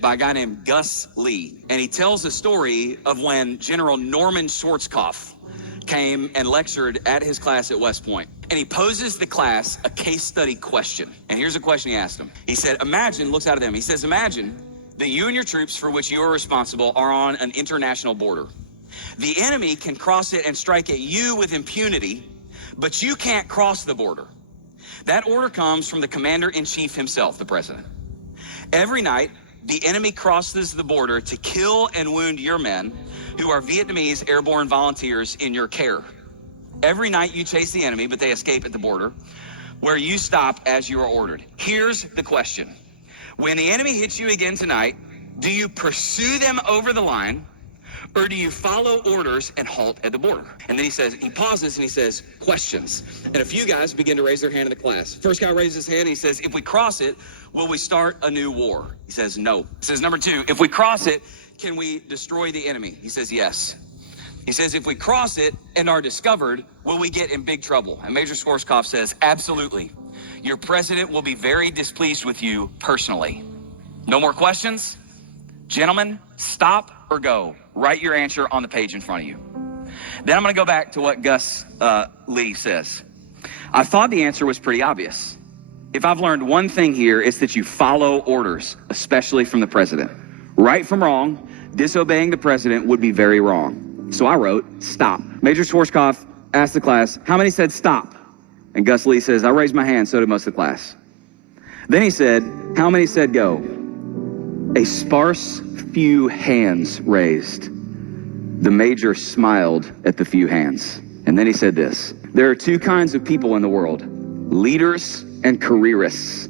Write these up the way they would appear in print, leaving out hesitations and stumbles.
by a guy named Gus Lee. And he tells a story of when General Norman Schwarzkopf came and lectured at his class at West Point. And he poses the class a case study question. And here's the question he asked them. He said, looks out at them. He says, imagine that you and your troops for which you are responsible are on an international border. The enemy can cross it and strike at you with impunity, but you can't cross the border. That order comes from the commander-in-chief himself, the president. Every night, the enemy crosses the border to kill and wound your men, who are Vietnamese airborne volunteers in your care. Every night you chase the enemy, but they escape at the border, where you stop as you are ordered. Here's the question. When the enemy hits you again tonight, do you pursue them over the line, or do you follow orders and halt at the border? And then he pauses and he says, questions. And a few guys begin to raise their hand in the class. First guy raises his hand and he says, if we cross it, will we start a new war? He says, no. He says, number two, if we cross it, can we destroy the enemy? He says, yes. He says, if we cross it and are discovered, will we get in big trouble? And Major Schwarzkopf says, absolutely. Your president will be very displeased with you personally. No more questions? Gentlemen, stop or go. Write your answer on the page in front of you. Then I'm going to go back to what Gus Lee says. I thought the answer was pretty obvious. If I've learned one thing here, it's that you follow orders, especially from the president. Right from wrong, disobeying the president would be very wrong. So I wrote, stop. Major Schwarzkopf asked the class, how many said stop? And Gus Lee says, I raised my hand, so did most of the class. Then he said, how many said go? A sparse few hands raised. The major smiled at the few hands. And then he said this, there are two kinds of people in the world, leaders and careerists.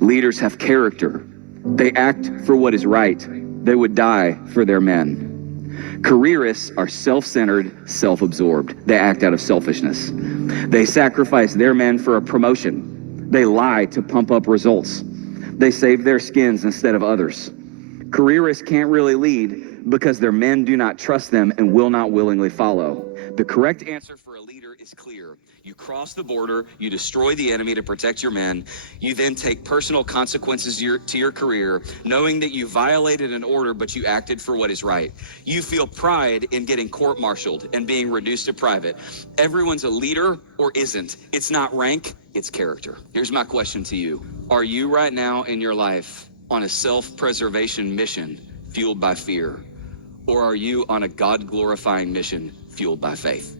Leaders have character. They act for what is right. They would die for their men. Careerists are self-centered, self-absorbed. They act out of selfishness. They sacrifice their men for a promotion. They lie to pump up results. They save their skins instead of others. Careerists can't really lead because their men do not trust them and will not willingly follow. The correct answer for a leader is clear. You cross the border, you destroy the enemy to protect your men. You then take personal consequences to your career, knowing that you violated an order, but you acted for what is right. You feel pride in getting court-martialed and being reduced to private. Everyone's a leader or isn't. It's not rank, it's character. Here's my question to you. Are you right now in your life on a self-preservation mission fueled by fear? Or are you on a God-glorifying mission fueled by faith?